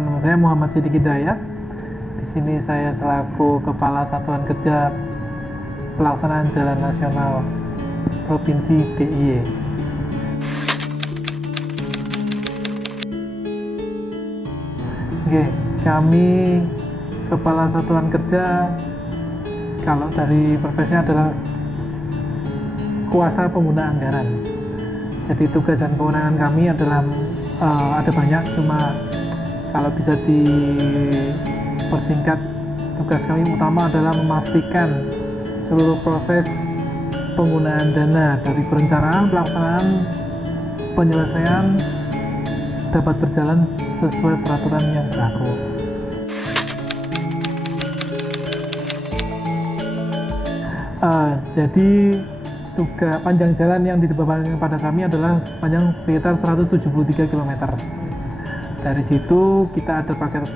Nama saya Muhammad Siddiq Hidayat. Di sini saya selaku Kepala Satuan Kerja Pelaksanaan Jalan Nasional Provinsi DIY. Oke, kami Kepala Satuan Kerja, kalau dari profesinya adalah kuasa pengguna anggaran. Jadi tugas dan kewenangan kami adalah ada banyak, cuma kalau bisa dipersingkat, tugas kami utama adalah memastikan seluruh proses penggunaan dana dari perencanaan, pelaksanaan, penyelesaian dapat berjalan sesuai peraturan yang berlaku. Jadi tugas panjang jalan yang dibebankan pada kami adalah panjang sekitar 173 km. Dari situ kita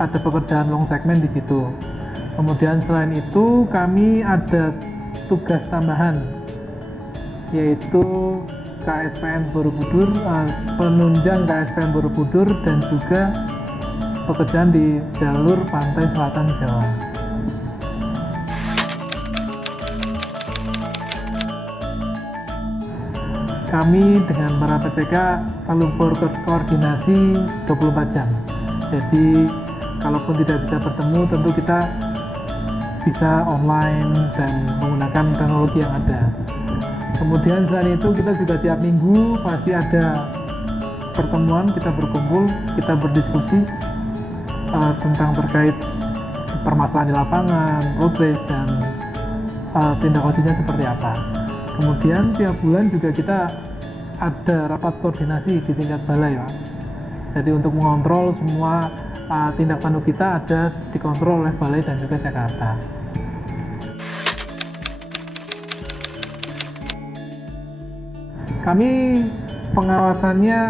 ada pekerjaan long segment di situ. Kemudian selain itu kami ada tugas tambahan, yaitu KSPN Borobudur, penunjang KSPN Borobudur, dan juga pekerjaan di jalur pantai selatan Jawa. Kami dengan para PPK selalu berkoordinasi 24 jam. Jadi kalaupun tidak bisa bertemu, tentu kita bisa online dan menggunakan teknologi yang ada. Kemudian selain itu kita juga tiap minggu pasti ada pertemuan, kita berkumpul, kita berdiskusi tentang terkait permasalahan di lapangan, progres, dan tindak lanjutnya seperti apa. Kemudian tiap bulan juga kita ada rapat koordinasi di tingkat balai, Pak. Jadi untuk mengontrol semua tindak tanduk kita ada dikontrol oleh balai dan juga Jakarta. Kami pengawasannya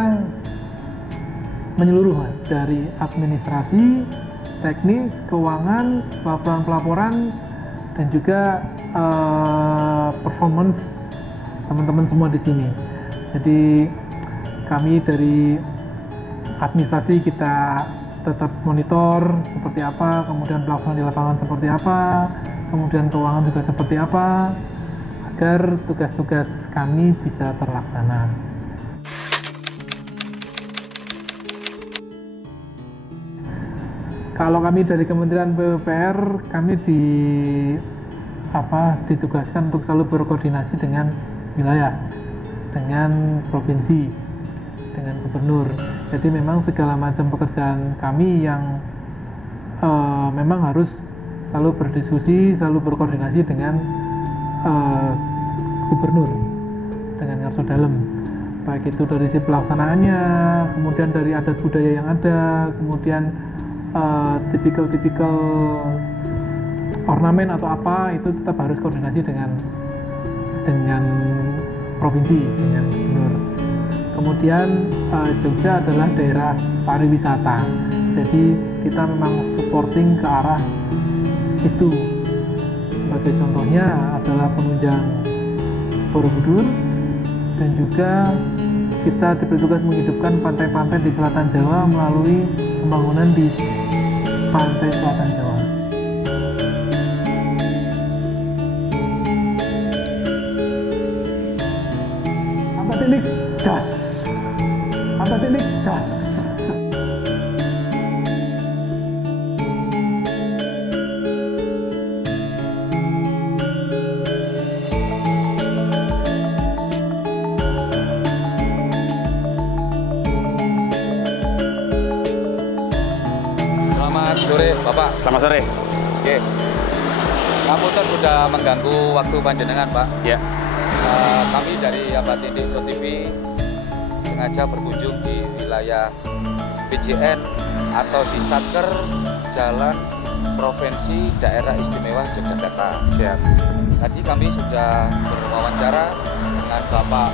menyeluruh, Mas, dari administrasi, teknis, keuangan, pelaporan, dan juga performance teman-teman semua di sini. Jadi kami dari administrasi kita tetap monitor seperti apa, kemudian pelaksanaan di lapangan seperti apa, kemudian keuangan juga seperti apa, agar tugas-tugas kami bisa terlaksana. Kalau kami dari Kementerian PUPR, kami ditugaskan untuk selalu berkoordinasi dengan wilayah, dengan provinsi, dengan gubernur. Jadi memang segala macam pekerjaan kami yang memang harus selalu berdiskusi, selalu berkoordinasi dengan gubernur, dengan Ngarso Dalem, baik itu dari si pelaksanaannya, kemudian dari adat budaya yang ada, kemudian tipikal ornamen atau apa, itu tetap harus koordinasi dengan provinsi, dengan gubernur. Kemudian Jogja adalah daerah pariwisata, jadi kita memang supporting ke arah itu. Sebagai contohnya adalah penunjang Borobudur, dan juga kita diberi tugas menghidupkan pantai-pantai di selatan Jawa melalui pembangunan di pantai selatan Jawa. Titik gas, titik gas. Selamat sore, Bapak. Selamat sore. Oke. Ngapunten sudah mengganggu waktu panjenengan, Pak. Ya. Kami dari Abatindik.tv sengaja berkunjung di wilayah PJN atau di Satker Jalan Provinsi Daerah Istimewa Yogyakarta. Siap. Tadi kami sudah berwawancara dengan Bapak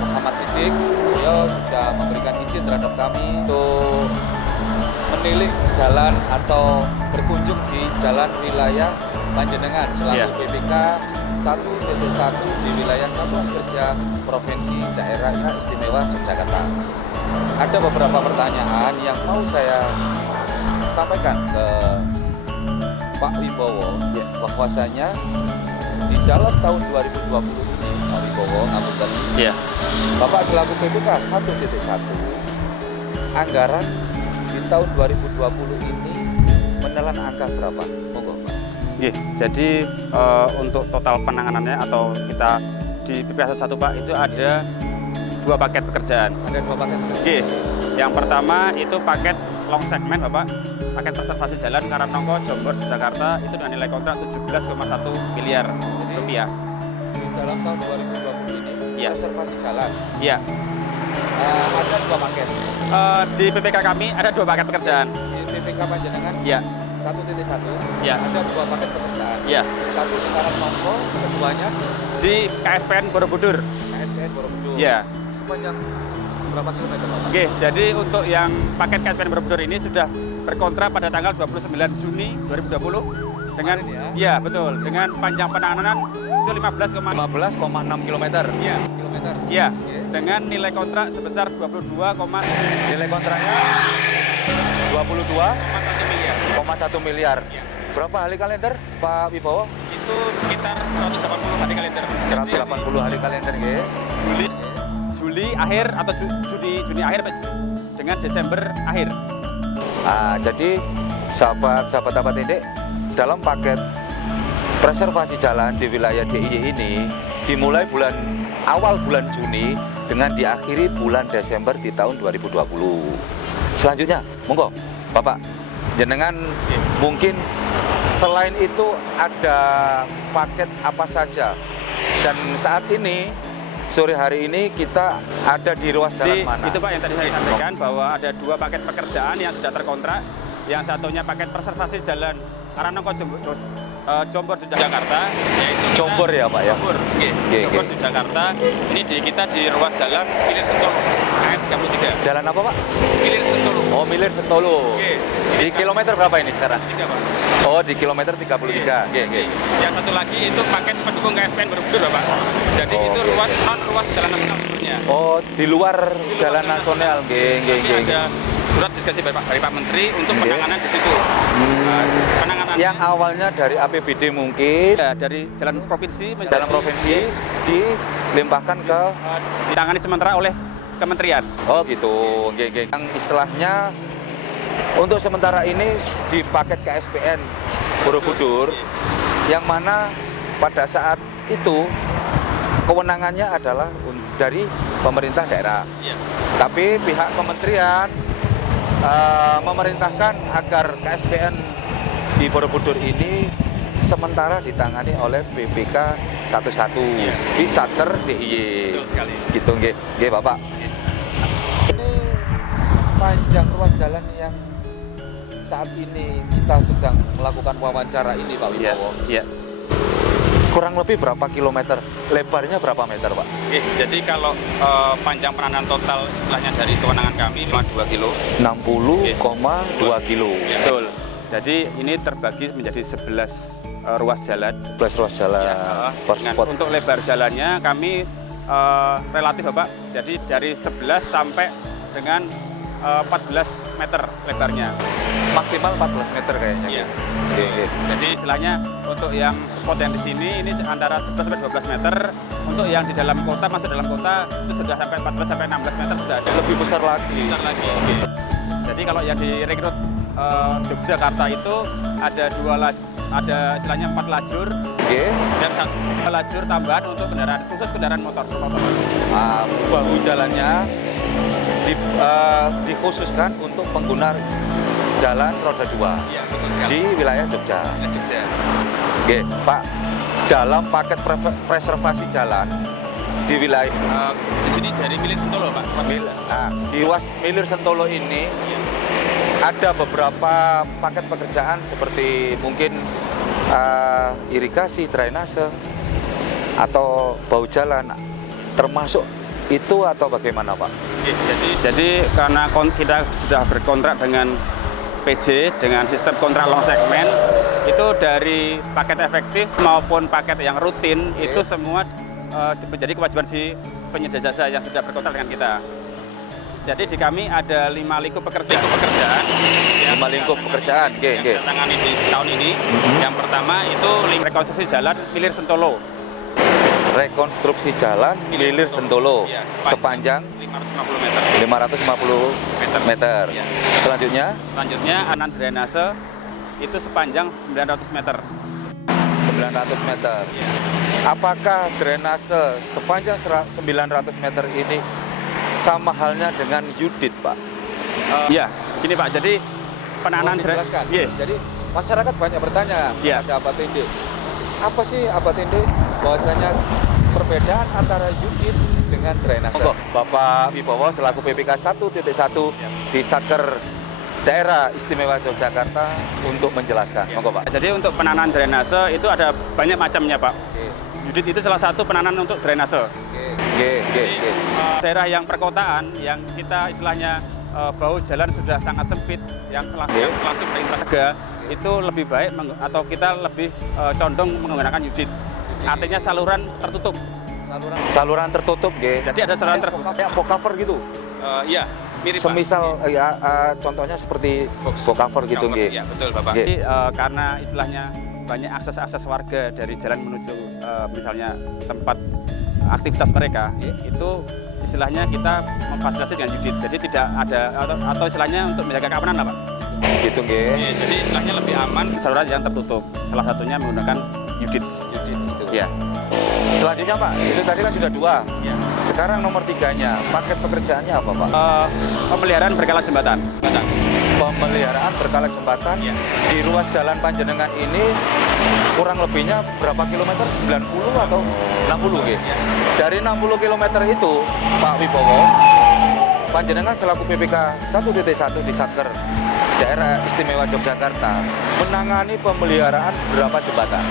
Muhammad Siddiq. Beliau sudah memberikan izin terhadap kami untuk menilik jalan atau berkunjung di jalan wilayah panjenengan selaku BPK 1.1 di wilayah Satuan Kerja Provinsi Daerah Istimewa Yogyakarta. Ada beberapa pertanyaan yang mau saya sampaikan ke Pak Wibowo, bahwasanya di dalam tahun 2020 ini, Pak Wibowo, Bapak selaku BPK 1.1, anggaran di tahun 2020 ini menelan angka berapa? Monggo, Pak. Jadi untuk total penanganannya atau kita di BPK 1 Pak itu ada 2 paket pekerjaan. Ada 2 paket pekerjaan. Yang pertama itu paket long segment Bapak, paket preservasi jalan Karangtongko, Jombor, Jakarta itu dengan nilai kontrak 17,1 miliar rupiah. Di dalam tahun 2020 ini preservasi jalan. Iya. Ada 2 paket. Di BPK kami ada 2 paket pekerjaan. Di BPK panjenengan 1.1 ada 2 paket pekerjaan. Satu di Karangtongko, keduanya di KSPN Borobudur. KSPN Borobudur. Sepanjang berapa kilometer, Bapak? Jadi untuk yang paket KSPN Borobudur ini sudah berkontrak pada tanggal 29 Juni 2020 dengan betul, dengan panjang penanganan itu 15,6 kilometer. Dengan nilai kontrak sebesar 22, nilai kontraknya 22,1 miliar. Berapa hari kalender, Pak Wibowo? Itu sekitar 180 hari kalender. 180 hari kalender, Juli akhir atau Juni akhir dengan Desember akhir. Jadi sahabat-sahabat ini dalam paket preservasi jalan di wilayah DIY ini dimulai awal bulan Juni dengan diakhiri bulan Desember di tahun 2020. Selanjutnya, monggo Bapak, jenengan mungkin selain itu ada paket apa saja, dan saat ini sore hari ini kita ada di ruas jalan mana? Itu Pak yang tadi saya sampaikan bahwa ada 2 paket pekerjaan yang sudah terkontrak. Yang satunya paket preservasi jalan Karangtongko, Jombor di Jakarta, yaitu Jombor ya Pak ya? Jombor di Jakarta. Ini kita di ruas jalan Milir Sentolo, KM 33. Jalan apa Pak? Milir Sentolo. Oh, Milir Sentolo. Di kilometer berapa ini sekarang? 3 Pak. Oh, di kilometer 33. Yang satu lagi itu paket pendukung KSPN Borobudur Pak. Jadi itu ruas jalan nasional sebenarnya. Oh, di luar jalan nasional. Ada surat diskresi dari Pak Menteri untuk penanganan di situ. Penanganan yang awalnya dari APBD mungkin dari jalan provinsi dilimpahkan ke ditangani sementara oleh kementerian. Oh gitu. Yang istilahnya untuk sementara ini di paket KSPN Borobudur, yang mana pada saat itu kewenangannya adalah dari pemerintah daerah. Tapi pihak kementerian memerintahkan agar KSPN di Borobudur ini sementara ditangani oleh BPK 11 di Satker DIY. Gitu nggih Bapak. Ini panjang ruas jalan yang saat ini kita sedang melakukan wawancara ini Pak Wibowo. Kurang lebih berapa kilometer? Lebarnya berapa meter, Pak? Jadi kalau panjang penanganan total istilahnya dari kewenangan kami 2 kilo. 60,2 kilo. Betul. Jadi ini terbagi menjadi 11 ruas jalan. 11 ruas jalan. Untuk lebar jalannya kami relatif Bapak. Jadi dari 11 sampai dengan 14 meter lebarnya. Maksimal 14 meter kayaknya. Jadi istilahnya untuk yang spot yang di sini ini antara 11 sampai 12 meter. Untuk yang di dalam kota, masuk dalam kota itu sudah sampai 14 sampai 16 meter sudah ada. Lebih besar lagi. Jadi kalau yang di ring road Yogyakarta itu ada istilahnya 4 lajur. Dan 1 lajur tambahan untuk kendaraan khusus kendaraan motor. Bahu jalannya dikhususkan untuk pengguna jalan roda 2 di wilayah Jogja. Pak, dalam paket preservasi jalan di wilayah di sini dari Milir Sentolo Pak. Di ruas Milir Sentolo ini ada beberapa paket pekerjaan seperti mungkin irigasi, drainase, atau bahu jalan, termasuk itu atau bagaimana Pak? Jadi karena kita sudah berkontrak dengan PJ dengan sistem kontrak long segment, itu dari paket efektif maupun paket yang rutin itu semua menjadi kewajiban si penyedia jasa yang sudah berkontrak dengan kita. Jadi di kami ada 5 lingkup pekerjaan. 5 lingkup pekerjaan, yang ditangani di tahun ini. Yang pertama itu rekonstruksi jalan Milir Sentolo. Rekonstruksi jalan Milir Sentolo, ya, sepanjang 550 meter. Ya. Selanjutnya anan drainase itu sepanjang 900 meter. 900 meter. Ya. Apakah drainase sepanjang 900 meter ini sama halnya dengan Yudit, Pak? Iya, gini Pak. Jadi penanganan drainase. Yeah. Jadi masyarakat banyak bertanya pada Abad Tinde. Apa sih Abad Tinde? Bahwasanya perbedaan antara Yudit dengan drainase. Bapak Wibowo selaku PPK 1.1 di Satker Daerah Istimewa Yogyakarta untuk menjelaskan. Monggo Pak. Jadi untuk penanganan drainase itu ada banyak macamnya Pak. Yudit itu salah satu penanganan untuk drainase. Daerah yang perkotaan yang kita istilahnya bahu jalan sudah sangat sempit, yang langsung berinfrastruktur itu lebih baik atau kita lebih condong menggunakan Yudit. Artinya saluran tertutup. Saluran tertutup, Jadi ada saluran tertutup. Kayak box cover gitu. Iya. Mirip, semisal ya contohnya seperti box cover gitu, Iya, betul Bapak. Jadi karena istilahnya banyak akses-akses warga dari jalan menuju misalnya tempat aktivitas mereka, itu istilahnya kita memfasilitasi dengan Yudit. Jadi tidak ada atau istilahnya untuk menjaga keamanan lah Pak. Gitu, Jadi istilahnya lebih aman saluran yang tertutup. Salah satunya menggunakan Yudit gitu. Ya. Selanjutnya Pak, itu tadi kan sudah 2. Ya. Sekarang nomor 3-nya, paket pekerjaannya apa Pak? Pemeliharaan berkala jembatan. Pemeliharaan berkala jembatan. Ya. Di ruas jalan Panjenengan ini kurang lebihnya berapa kilometer? 90 atau 60 ya? Dari 60 kilometer itu Pak Wibowo, Panjenengan selaku PPK 1.1 di Satker Daerah Istimewa Yogyakarta menangani pemeliharaan berapa jembatan?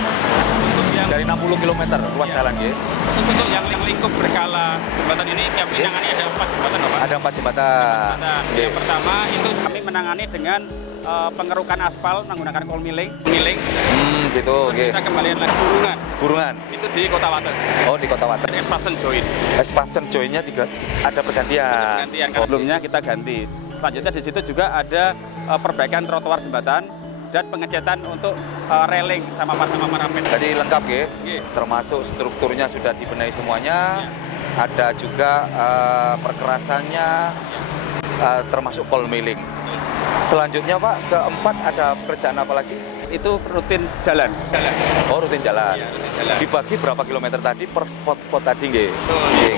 Dari 60 km ruas jalan ya. Untuk yang lingkup berkala jembatan ini kami menangani ada 4 jembatan Bapak. Ada 4 jembatan. Yang pertama itu kami menangani dengan pengerukan aspal menggunakan kol miling. Gitu. Terus kita kembalian lagi Burungan. Itu di Kota Wates. Oh, di Kota Wates. Expansion joint. Expansion joint-nya ada pergantian. Sebelumnya kita ganti. Selanjutnya di situ juga ada perbaikan trotoar jembatan dan pengecetan untuk railing sama parapet. Jadi lengkap termasuk strukturnya sudah dibenahi semuanya. Ada juga perkerasannya, termasuk kol miling. Selanjutnya Pak, keempat ada pekerjaan apa lagi? Itu rutin jalan. Oh, rutin jalan. Ya, rutin jalan. Dibagi berapa kilometer tadi per spot-spot tadi di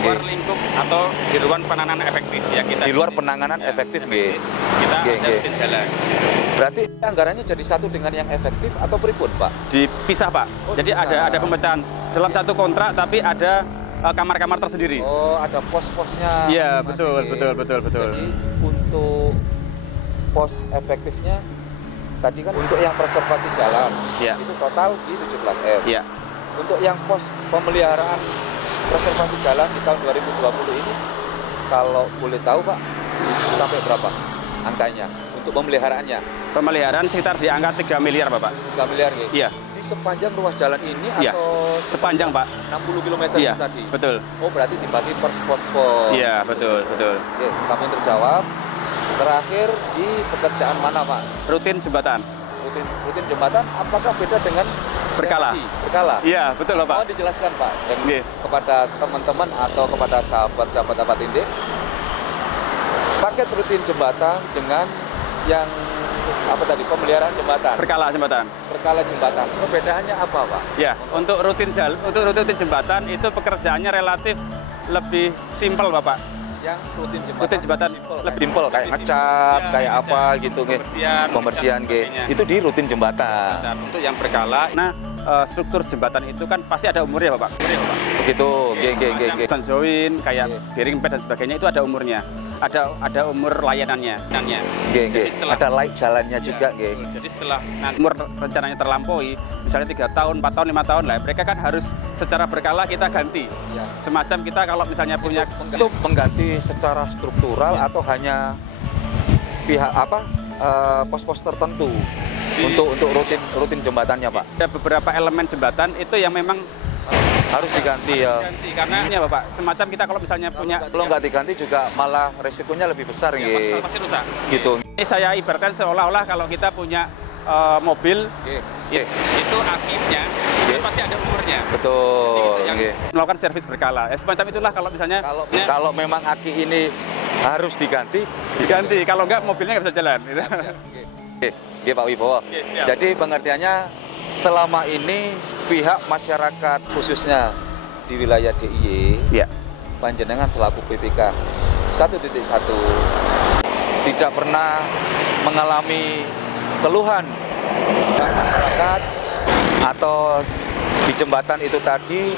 luar lingkup atau di luar penanganan efektif ya kita. Di luar penanganan efektif kita ada rutin jalan. Berarti anggarannya jadi satu dengan yang efektif atau pripun Pak? Dipisah Pak. Oh, jadi ada pemecahan dalam satu kontrak tapi ada kamar-kamar tersendiri. Oh, ada pos-posnya. Iya, betul. Jadi untuk pos efektifnya tadi kan untuk yang preservasi jalan itu total di 17M. Iya. Untuk yang pos pemeliharaan preservasi jalan di tahun 2020 ini kalau boleh tahu Pak sampai berapa angkanya untuk pemeliharaannya? Pemeliharaan sekitar di angka 3 miliar Bapak. 3 miliar gitu? Iya. Di sepanjang ruas jalan ini atau sepanjang Pak? 60 km tadi? Betul. Oh, berarti dibagi per spot-spot. Iya, betul. Oke, sampai terjawab. Terakhir di pekerjaan mana Pak? Rutin jembatan. Rutin jembatan, apakah beda dengan berkala? Iya, betul Pak. Mohon dijelaskan Pak kepada teman-teman atau kepada sahabat-sahabat Abad Tinde. Paket rutin jembatan dengan yang pemeliharaan jembatan. Berkala jembatan. Perbedaannya apa Pak? Ya, untuk rutin jembatan itu pekerjaannya relatif lebih simpel Bapak. Yang rutin jembatan lebih simpel kayak ngecat, kayak apa gitu pembersihan itu di rutin jembatan. Untuk yang berkala, struktur jembatan itu kan pasti ada umurnya Bapak. Begitu, join kayak bearing pad dan sebagainya itu ada umurnya. Ada umur layanannya. Ada light jalannya juga. Jadi setelah umur rencananya terlampaui, misalnya 3 tahun, 4 tahun, 5 tahun lah, mereka kan harus secara berkala kita ganti. Semacam kita kalau misalnya punya untuk mengganti secara struktural atau hanya pihak pos-pos tertentu untuk rutin jembatannya, Pak. Ada beberapa elemen jembatan itu yang memang Harus diganti ya. diganti karena ini ya Bapak, semacam kita kalau misalnya punya Kalau nggak diganti juga malah resikonya lebih besar ya, nggih. pasti rusak. Gitu. Ini saya ibaratkan seolah-olah kalau kita punya mobil Nggih. itu akinya itu pasti ada umurnya. Betul. Jadi itu yang Nggih. melakukan servis berkala. Semacam itulah kalau misalnya Kalau memang aki ini harus diganti, diganti, kalau enggak mobilnya nggak bisa jalan. Nggih Pak Wibowo. Siap. Jadi pengertiannya selama ini pihak masyarakat khususnya di wilayah DIY, Ya. panjenengan selaku BPK 1.1 tidak pernah mengalami keluhan dari masyarakat atau di jembatan itu tadi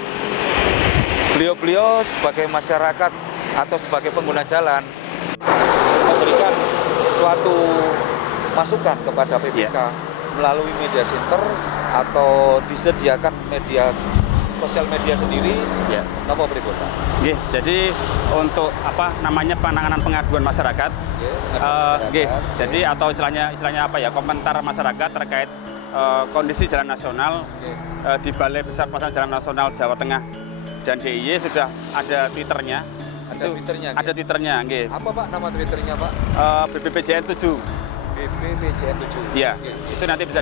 beliau-beliau sebagai masyarakat atau sebagai pengguna jalan memberikan suatu masukan kepada PPK melalui media center atau disediakan media sosial media sendiri Ya. napa pripun Pak? Nggih, jadi untuk apa namanya penanganan pengaduan masyarakat, nggih, jadi atau istilahnya apa ya, komentar masyarakat terkait kondisi jalan nasional di Balai Besar Pelaksanaan Jalan Nasional Jawa Tengah dan DIY sudah ada Twitternya. Ada Twitternya, nggih. Apa Pak nama Twitternya Pak? BPPJN 7. BPPJN 7. Iya, itu nanti bisa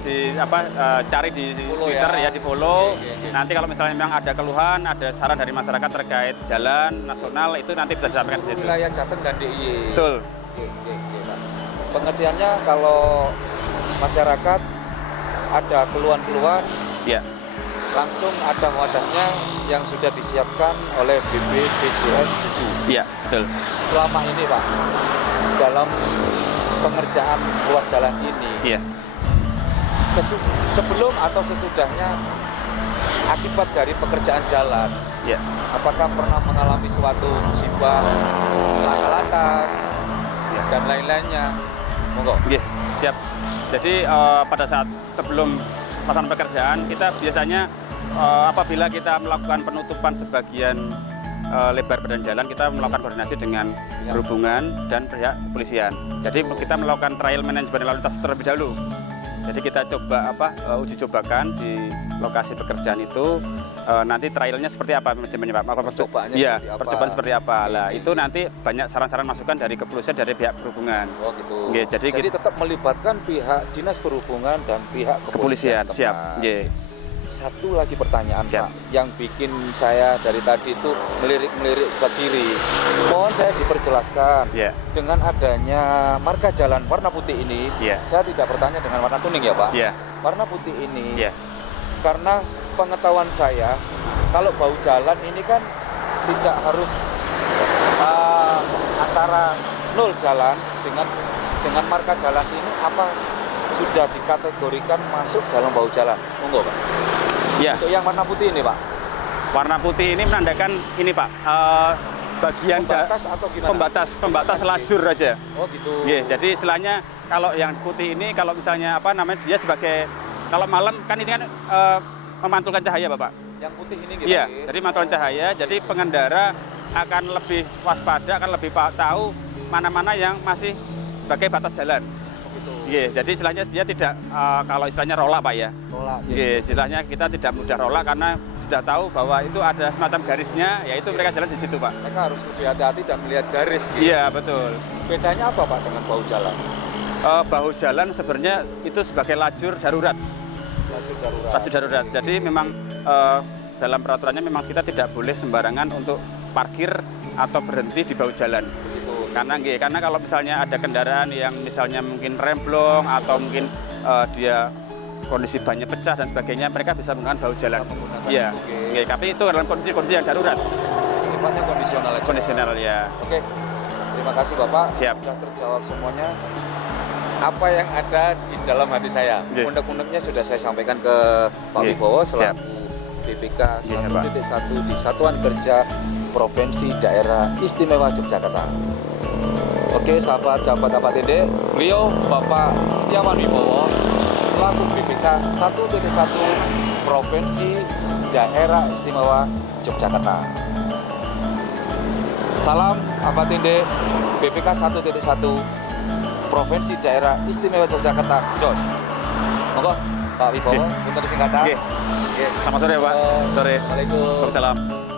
cari di Follow Twitter ya. di follow. Oke. Nanti kalau misalnya memang ada keluhan, ada saran dari masyarakat terkait jalan nasional, itu nanti bisa disampaikan di situ. Wilayah Jateng dan DIY. Betul. Oke, Pak. Pengertiannya kalau masyarakat ada keluhan-keluhan, Ya. langsung ada wadahnya yang sudah disiapkan oleh BPPJN 7. Iya, betul. Selama ini Pak, dalam pengerjaan ruas jalan ini, Iya. sebelum atau sesudahnya akibat dari pekerjaan jalan, Iya. apakah pernah mengalami suatu musibah, laka lantas, dan lain-lainnya? Monggo. Nggih, siap. Jadi pada saat sebelum pelaksanaan pekerjaan, kita biasanya apabila kita melakukan penutupan sebagian lebar badan jalan, kita melakukan koordinasi dengan perhubungan dan pihak kepolisian. Jadi kita melakukan trial manajemen lalu lintas terlebih dahulu. Jadi kita coba uji cobakan di lokasi pekerjaan itu, nanti trialnya seperti apa manajemennya Pak? Percobaannya Iya, seperti apa? percobaan seperti apa. Lah, itu nanti banyak saran-saran masukan dari kepolisian, dari pihak perhubungan. Oh gitu. Nggih, jadi tetap melibatkan pihak dinas perhubungan dan pihak kepolisian. setempat. Siap. Nggih. Satu lagi pertanyaan Siap. Pak, yang bikin saya dari tadi itu melirik-melirik ke kiri. Mohon saya diperjelaskan. Iya. Dengan adanya marka jalan warna putih ini, Iya. saya tidak bertanya dengan warna kuning ya Pak. Iya. Warna putih ini, Iya. karena pengetahuan saya, kalau bau jalan ini kan tidak harus antara 0 jalan dengan marka jalan ini apa sudah dikategorikan masuk dalam bau jalan. Monggo Pak. Iya. Untuk yang warna putih ini Pak. Warna putih ini menandakan ini Pak, bagian Pembatas atau gimana? pembatas lajur aja. Oh gitu. Iya, jadi istilahnya kalau yang putih ini kalau misalnya dia sebagai kalau malam kan ini kan memantulkan cahaya Bapak. Yang putih ini gitu. Iya, jadi mantulkan cahaya, jadi pengendara akan lebih waspada, akan lebih tahu mana-mana yang masih sebagai batas jalan. Iya, jadi istilahnya dia tidak kalau istilahnya rolak Pak ya. Rolak. Iya, istilahnya kita tidak mudah rolak karena sudah tahu bahwa itu ada semacam garisnya, yaitu mereka jalan di situ Pak. Mereka harus lebih hati-hati dan melihat garis. Gitu. Iya, betul. Bedanya apa Pak dengan bau jalan? Bahu jalan sebenarnya itu sebagai lajur darurat. Lajur darurat. Jadi memang dalam peraturannya memang kita tidak boleh sembarangan untuk parkir atau berhenti di bahu jalan. Karena kalau misalnya ada kendaraan yang misalnya mungkin remblong atau mungkin dia kondisi bannya pecah dan sebagainya, mereka bisa menggunakan bahu jalan. Iya, tapi itu dalam kondisi yang darurat. Sifatnya kondisional aja. Kondisional ya. Oke, terima kasih Bapak. Siap. Sudah terjawab semuanya. Apa yang ada di dalam hati saya. Unek-uneknya sudah saya sampaikan ke Pak Wibowo selaku BPK 1.1 di Satuan Kerja Provinsi Daerah Istimewa Yogyakarta. Oke, sahabat-sahabat APTD, beliau Bapak Setiawan Wibowo selaku BPK 1.1 Provinsi Daerah Istimewa Yogyakarta. Salam APTD BPK 1.1. Provinsi Daerah Istimewa Yogyakarta, JOS. Monggo Pak Wibowo, untuk singkatan. Selamat sore ya Pak. Sore. Waalaikumsalam. Waalaikumsalam.